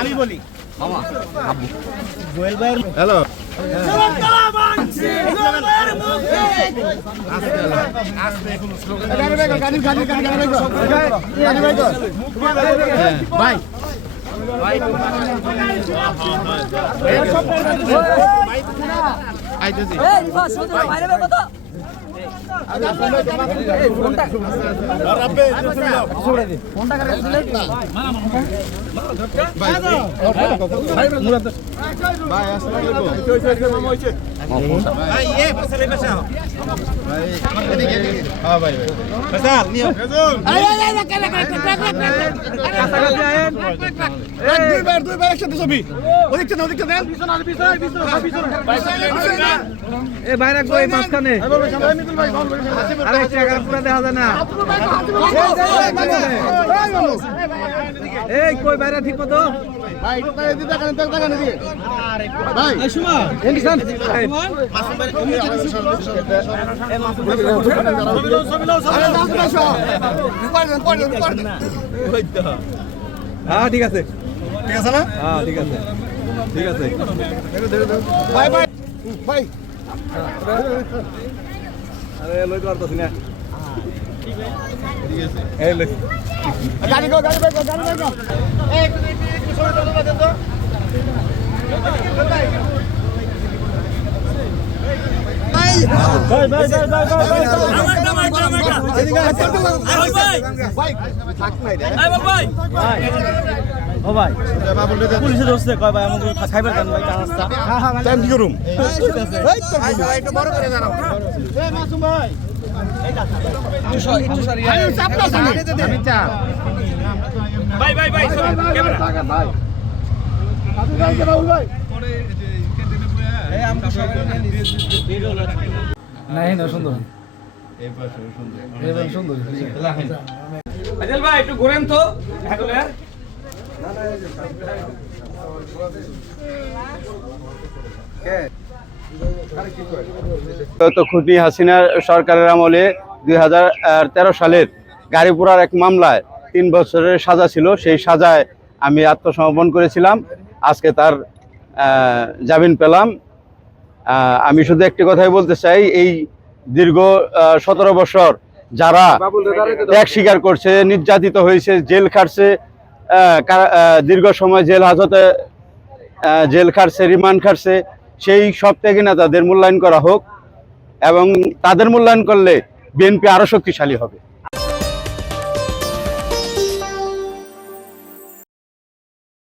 আমি বলি হ্যালো ভাই কই বাইরে ঠিক মতো হ্যাঁ ঠিক আছে ঠিক আছে না হ্যাঁ ঠিক আছে ঠিক আছে বাই বাই বাই আরে লই তো পারতাছি না ঠিক আছে এই লই গাড়ি গো গাড়ি বাইক গাড়ি বাইক এই একটু সময় দাও দেন তো ভাই ভাই ভাই ভাই ভাই থাক নাই রে ভাই ভাই ও ভাই পুলিশে ধরছে কয় ভাই আমাকে খাইবার দেন ভাই কাঁচা হ্যাঁ হ্যাঁ টাইম কি করুম ঠিক আছে এই তো একটু বড় করে দাঁড়াও এই মাসুম ভাই এই দা একটু সরি আরে চাপটা আমি চা ভাই ভাই ভাই ক্যামেরা ভাই আপনি যাই কে রাহুল ভাই পরে ক্যান্টিনে বইয়া এই আমগো সবাই ভিডিও নাই না সুন্দর এই পাশে সুন্দর এই পাশে সুন্দর আজল ভাই একটু ঘোরেন তো হ্যাগলে খুনি হাসিনা সরকারের আমলে 2013 সালের গাড়ি পোড়ার এক মামলায় 3 বছরের সাজা ছিল। সেই সাজায় আমি আত্মসমর্পণ করেছিলাম। আজকে তার জামিন পেলাম। আমি শুধু একটি কথাই বলতে চাই, এই দীর্ঘ 17 বছর যারা ত্যাগ স্বীকার করছে, নির্যাতিত হয়েছে, জেল খাটছে, দীর্ঘ সময় জেল হাজতে জেল খাটছে, রিমান্ড খাটছে, সেই সব ত্যাগী নেতাদের মূল্যায়ন করা হোক এবং তাদের মূল্যায়ন করলে বিএনপি আরো শক্তিশালী হবে।